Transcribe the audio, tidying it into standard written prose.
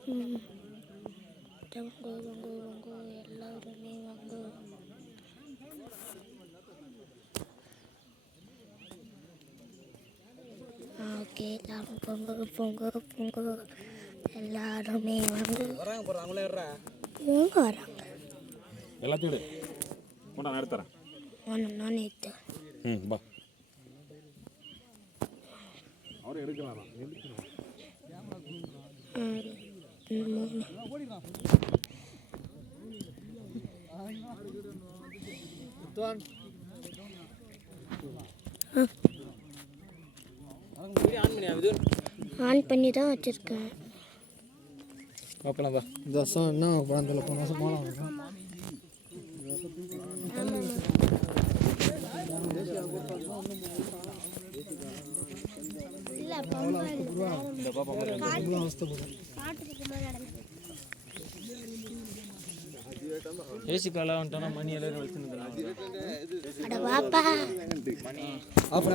வாங்கோ வாங்கோ வாங்கோ எல்லாருமே வாங்கோ. ஓகே எல்லாரும் பொங்க பொங்க பொங்க எல்லாருமே வாங்க. எங்க வராங்க? எல்லாத்தையும் நான் எடுத்துறேன். நானே எடுத்தேன். பா அவரை எடுக்கலாம். ஆன் பண்ணி தான் வச்சிருக்கேன். பார்க்கலாம்ப்பா. இந்த வருஷம் என்ன குழந்தைல போன வருஷம் போகலாம். ஏசி காலா வந்துட்டோன்னா மணி எல்லாரும் வச்சுருந்துக்கலாம். அட வாப்பா. ஆஃப்